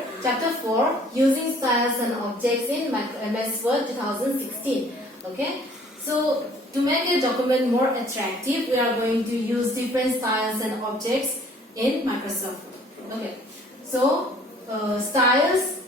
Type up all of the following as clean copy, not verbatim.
here, chapter 4, using styles and objects in MS Word 2016. Okay, so to make a document more attractive, we are going to use different styles and objects in Microsoft Word. Okay, so styles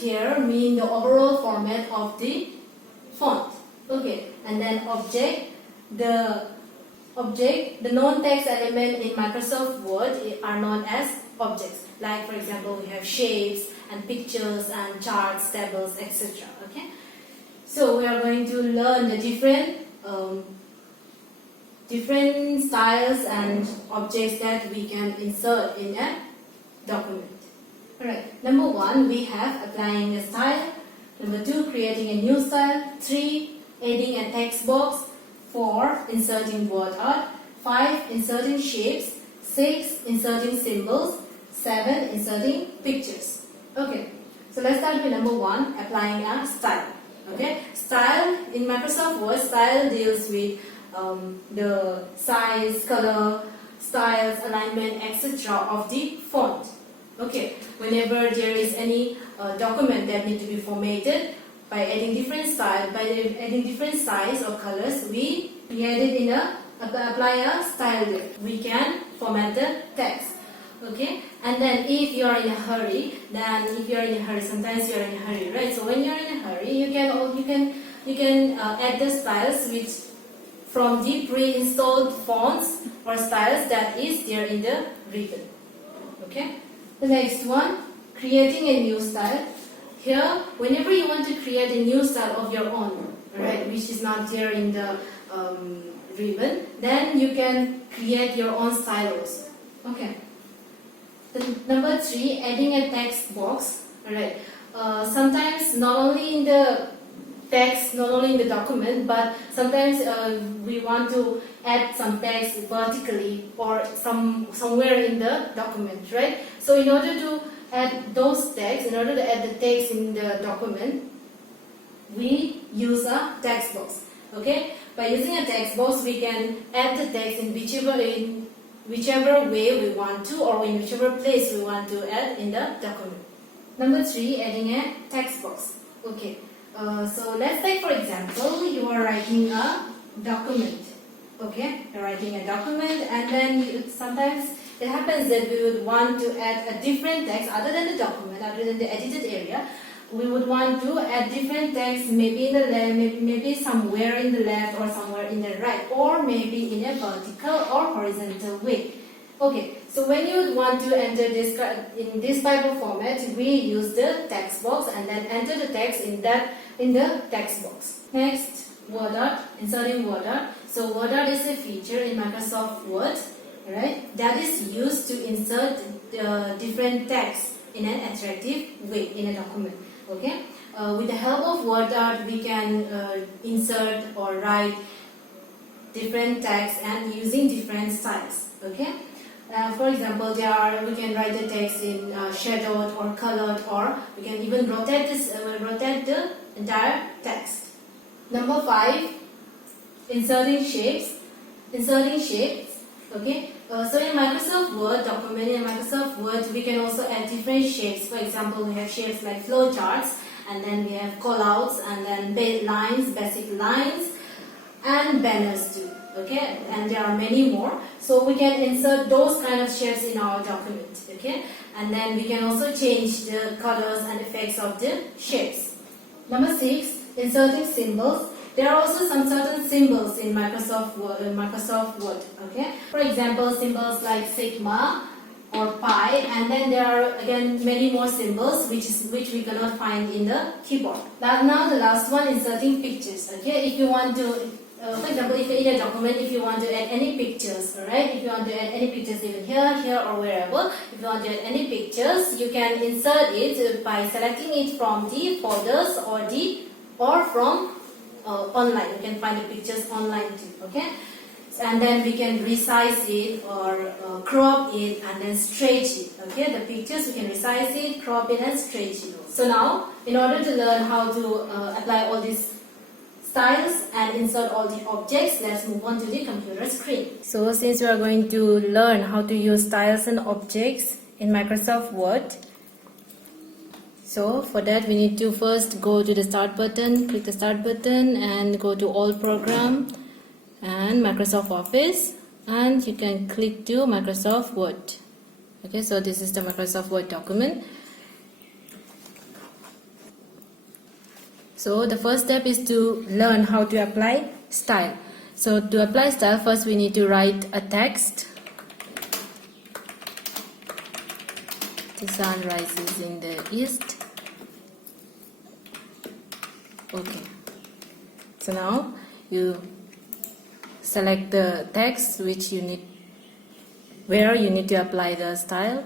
here mean the overall format of the font. Okay, and then the non-text element in Microsoft Word are known as objects. Like for example, we have shapes and pictures and charts, tables, etc. Okay, so we are going to learn the different styles and objects that we can insert in a document. Alright, number 1, we have applying a style. Number 2, creating a new style. 3, adding a text box. 4, inserting word art. 5, inserting shapes. 6, inserting symbols. 7, inserting pictures. Okay, so let's start with number 1, applying a style. Okay, style in Microsoft Word, style deals with the size, color, styles, alignment, etc. of the font. Okay, whenever there is any document that needs to be formatted by adding different style, by adding different size or colors, we add it in apply a style there. We can format the text. Okay, and then if you are in a hurry, sometimes you are in a hurry, right? So when you are in a hurry, you can add the styles which from the pre-installed fonts or styles that is there in the ribbon. Okay. The next one, creating a new style. Here, whenever you want to create a new style of your own, right, which is not there in the ribbon, then you can create your own style also. Okay. Number 3, adding a text box. Alright. Sometimes not only in the text, not only in the document, but sometimes we want to add some text vertically or somewhere in the document, right? So in order to add those texts, in order to add the text in the document, we use a text box. Okay? By using a text box, we can add the text in whichever way we want to, or in whichever place we want to add in the document. Number 3, adding a text box. Okay. So let's take for example, you are writing a document. Okay, you're writing a document, and then sometimes it happens that we would want to add a different text other than the document, other than the edited area. We would want to add different text, maybe in the left, maybe somewhere in the left or somewhere in the right, or maybe in a vertical or horizontal way. Okay, so when you want to enter this in this type of format, we use the text box and then enter the text in the text box. Next, word art, inserting word art. So word art is a feature in Microsoft Word, right? That is used to insert different text in an attractive way in a document. Okay, with the help of word art, we can insert or write different text and using different styles. Okay. For example, we can write the text in shadowed or colored, or we can even rotate the entire text. Number 5, inserting shapes. Okay. So in Microsoft Word document, in Microsoft Word, we can also add different shapes. For example, we have shapes like flow charts, and then we have callouts, and then basic lines, and banners too. Okay, and there are many more. So we can insert those kind of shapes in our document. Okay, and then we can also change the colors and effects of the shapes. Number 6, inserting symbols. There are also some certain symbols in Microsoft Word. Okay, for example, symbols like sigma or pi, and then there are again many more symbols which we cannot find in the keyboard. Now the last one, inserting pictures. Okay, if you want to for example, if in a document, if you want to add any pictures, alright, if you want to add any pictures even here or wherever, if you want to add any pictures, you can insert it by selecting it from the folders or from online. You can find the pictures online too, okay? And then we can resize it or crop it and then stretch it, okay? The pictures we can resize it, crop it and stretch it. So now, in order to learn how to apply all these styles and insert all the objects, let's move on to the computer screen. So since we are going to learn how to use styles and objects in Microsoft Word. So for that we need to first go to the start button, click the start button and go to all program and Microsoft Office, and you can click to Microsoft Word. Okay, so this is the Microsoft Word document. So the first step is to learn how to apply style. So to apply style, first we need to write a text. The sun rises in the east. Okay. So now you select the text which you need, where you need to apply the style,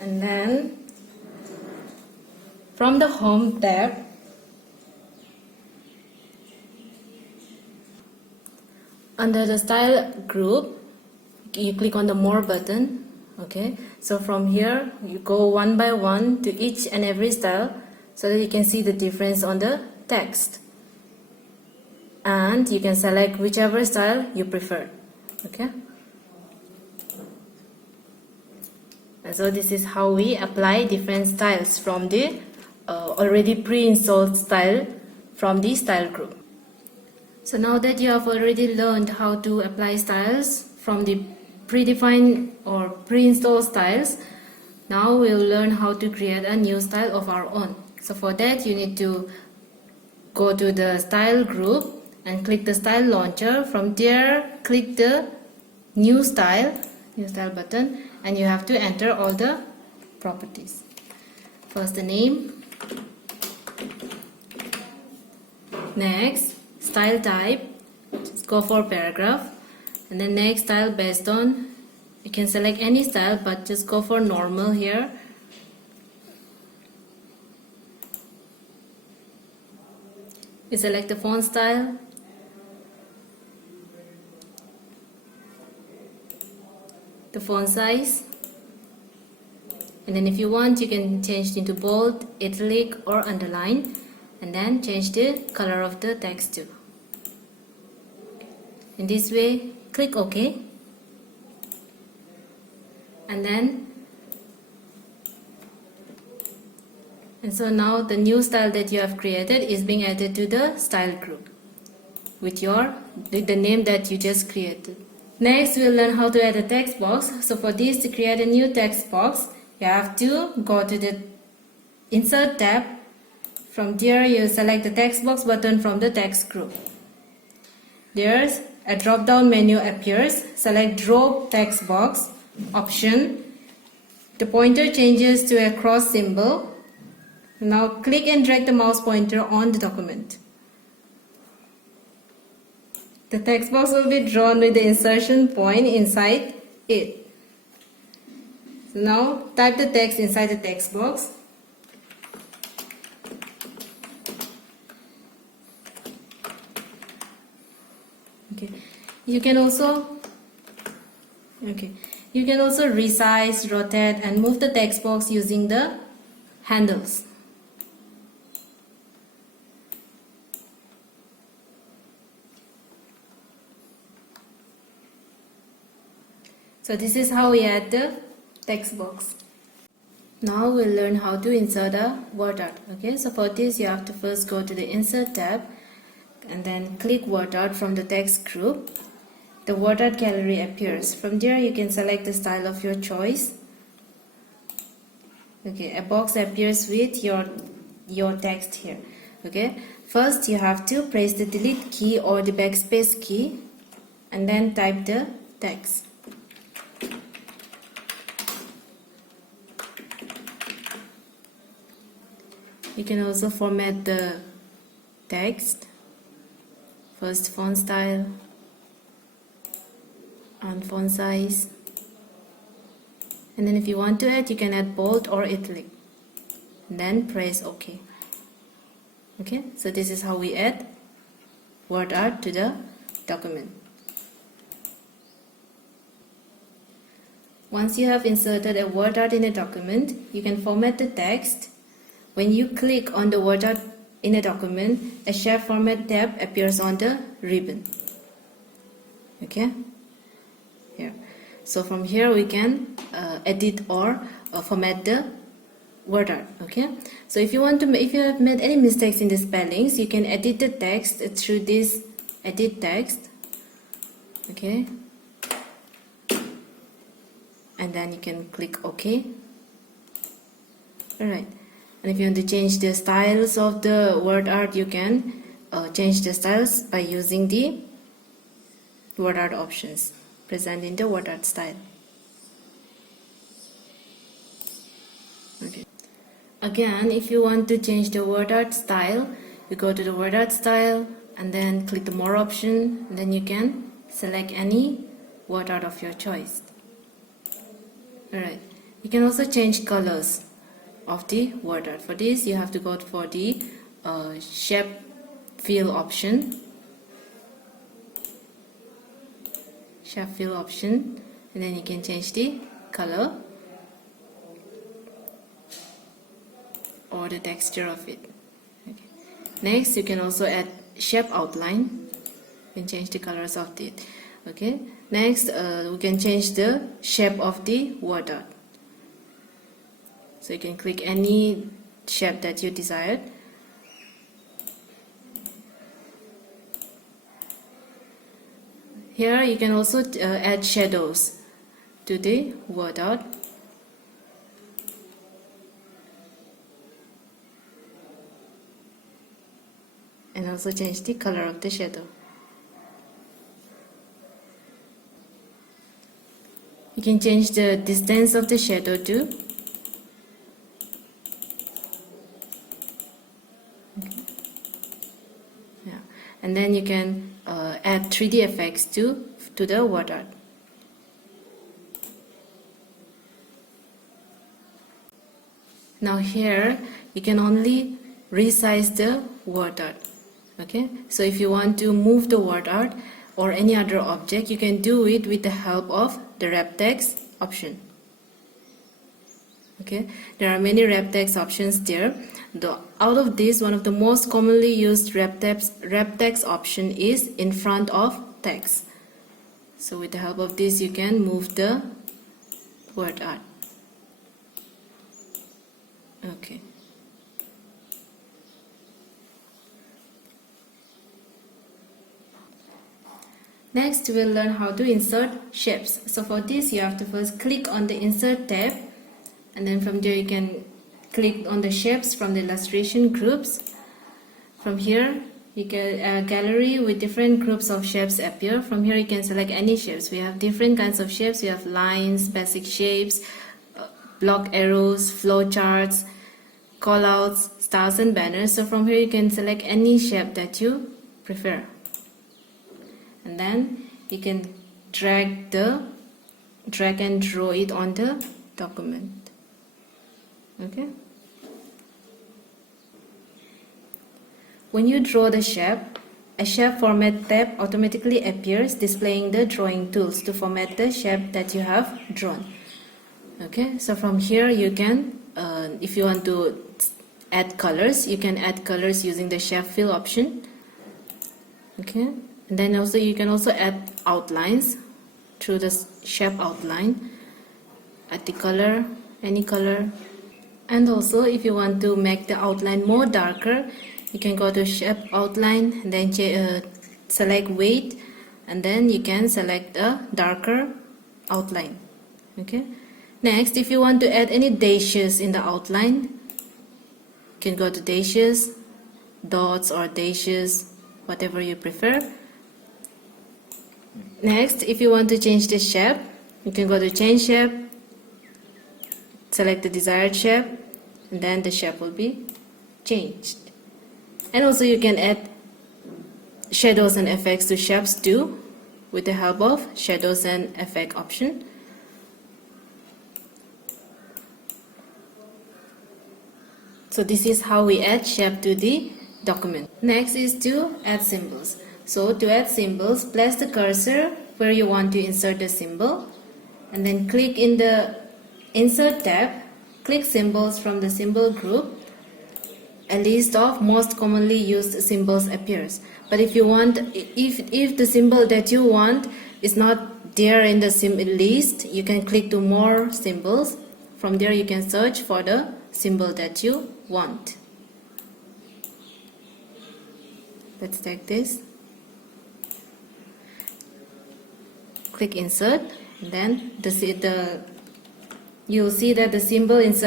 and then from the home tab under the style group you click on the more button. Okay, so from here you go one by one to each and every style so that you can see the difference on the text, and you can select whichever style you prefer. Okay, and so this is how we apply different styles from the already pre-installed style from the style group. So now that you have already learned how to apply styles from the predefined or pre-installed styles, now we'll learn how to create a new style of our own. So for that you need to go to the style group and click the style launcher. From there click the new style button, and you have to enter all the properties. First the name, next style type, just go for paragraph, and then next style based on, you can select any style but just go for normal here. You select the font style, the font size, and then if you want you can change it into bold, italic or underline, and then change the color of the text too. In this way, click OK, and so now the new style that you have created is being added to the style group with the name that you just created. Next we'll learn how to add a text box. So for this, to create a new text box, you have to go to the Insert tab. From there you select the text box button from the text group. There's a drop down menu appears. Select Draw Text Box option. The pointer changes to a cross symbol. Now click and drag the mouse pointer on the document. The text box will be drawn with the insertion point inside it. So now type the text inside the text box. Okay. You can also resize, rotate and move the text box using the handles. So this is how we add the text box. Now we'll learn how to insert a word art. Okay, so for this you have to first go to the Insert tab and then click word art from the text group. The word art gallery appears. From there you can select the style of your choice. Okay, a box appears with your text here. Okay, first you have to press the delete key or the backspace key and then type the text. You can also format the text. First font style and font size, and then if you want to add, you can add bold or italic, and then press OK. Okay, so this is how we add word art to the document. Once you have inserted a word art in a document, you can format the text. When you click on the word art in a document, a Shape Format tab appears on the ribbon. Okay, here. So from here we can edit or format the word art. Okay, so if you have made any mistakes in the spellings, you can edit the text through this edit text. Okay, and then you can click OK. Alright, and if you want to change the styles of the word art, you can change the styles by using the word art options present in the word art style. Okay. Again, if you want to change the word art style, you go to the word art style and then click the more option, and then you can select any word art of your choice. Alright, you can also change colors of the word art. For this you have to go for the shape fill option, and then you can change the color or the texture of it. Okay. Next, you can also add shape outline and change the colors of it. Okay. Next, we can change the shape of the word art. So you can click any shape that you desired. Here you can also add shadows to the word art. And also change the color of the shadow. You can change the distance of the shadow too. Okay. Yeah. And then you can add 3D effects to the word art. Now here you can only resize the word art. Okay, so if you want to move the word art or any other object, you can do it with the help of the wrap text option. Okay, there are many wrap text options there. Out of this, one of the most commonly used wrap text option is in front of text. So with the help of this, you can move the word art. Okay. Next, we'll learn how to insert shapes. So for this, you have to first click on the Insert tab, and then from there you can click on the shapes from the illustration groups. From here, you get a gallery with different groups of shapes appear. From here, you can select any shapes. We have different kinds of shapes. We have lines, basic shapes, block arrows, flow charts, callouts, stars and banners. So from here, you can select any shape that you prefer. And then you can drag and draw it on the document. Okay. When you draw the shape, a shape format tab automatically appears, displaying the drawing tools to format the shape that you have drawn. Okay, so from here you can, if you want to add colors, you can add colors using the shape fill option. Okay. And then also you can also add outlines through the shape outline. Add the color, any color. And also if you want to make the outline more darker, you can go to shape outline and then select weight, and then you can select a darker outline. Okay. Next, if you want to add any dashes in the outline, you can go to dashes, dots or dashes, whatever you prefer. Next, if you want to change the shape, you can go to change shape, select the desired shape, and then the shape will be changed. And also you can add shadows and effects to shapes too with the help of shadows and effect option. So this is how we add shape to the document. Next is to add symbols. So to add symbols, place the cursor where you want to insert the symbol, and then click in the Insert tab, click symbols from the symbol group. A list of most commonly used symbols appears. But if you want, if the symbol that you want is not there in the symbol list, you can click to more symbols. From there you can search for the symbol that you want. Let's take this. Click insert, and then you will see that the symbol is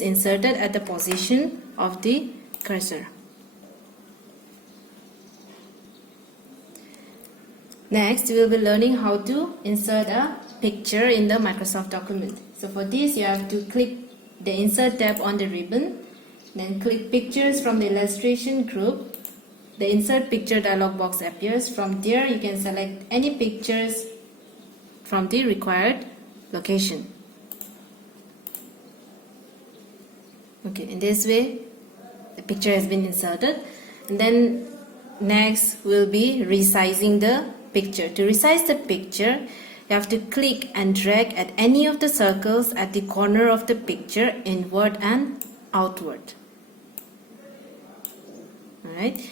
inserted at the position of the cursor. Next, we will be learning how to insert a picture in the Microsoft document. So for this, you have to click the Insert tab on the ribbon, then click Pictures from the illustration group. The Insert Picture dialog box appears. From there, you can select any pictures from the required location. Okay, in this way, the picture has been inserted. And then next will be resizing the picture. To resize the picture, you have to click and drag at any of the circles at the corner of the picture, inward and outward. Alright.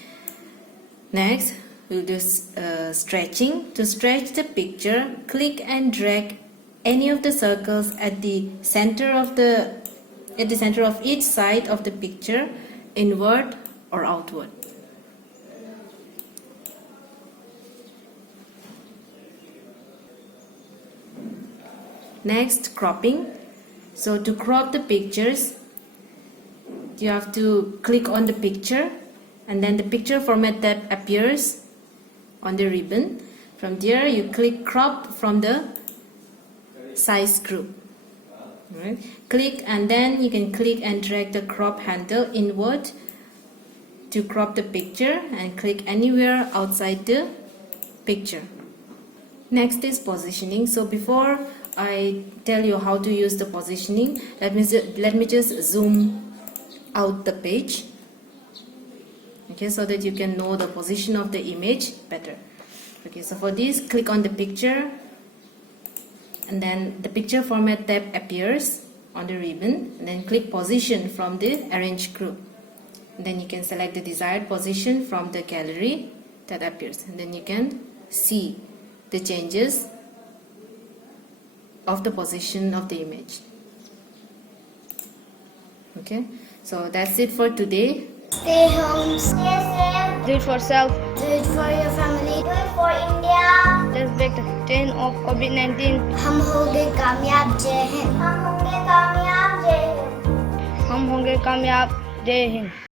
Next, we'll do stretching. To stretch the picture, click and drag any of the circles at the center of each side of the picture, inward or outward. Next, cropping. So to crop the pictures, you have to click on the picture, and then the picture format tab appears on the ribbon. From there, you click crop from the size group. Right. Click, and then you can click and drag the crop handle inward to crop the picture, and click anywhere outside the picture. Next is positioning. So before I tell you how to use the positioning, let me just zoom out the page, okay, so that you can know the position of the image better. Okay, so for this, click on the picture, and then the picture format tab appears on the ribbon, and then click position from the arrange group, and then you can select the desired position from the gallery that appears, and then you can see the changes of the position of the image. Okay, so that's it for today. Stay home, stay safe. Do it for self. Do it for your family. Do it for India. Let's break the chain of COVID-19. हम होंगे कामयाब, जय हिंद। हम होंगे कामयाब, जय हिंद। हम होंगे कामयाब, जय हिंद।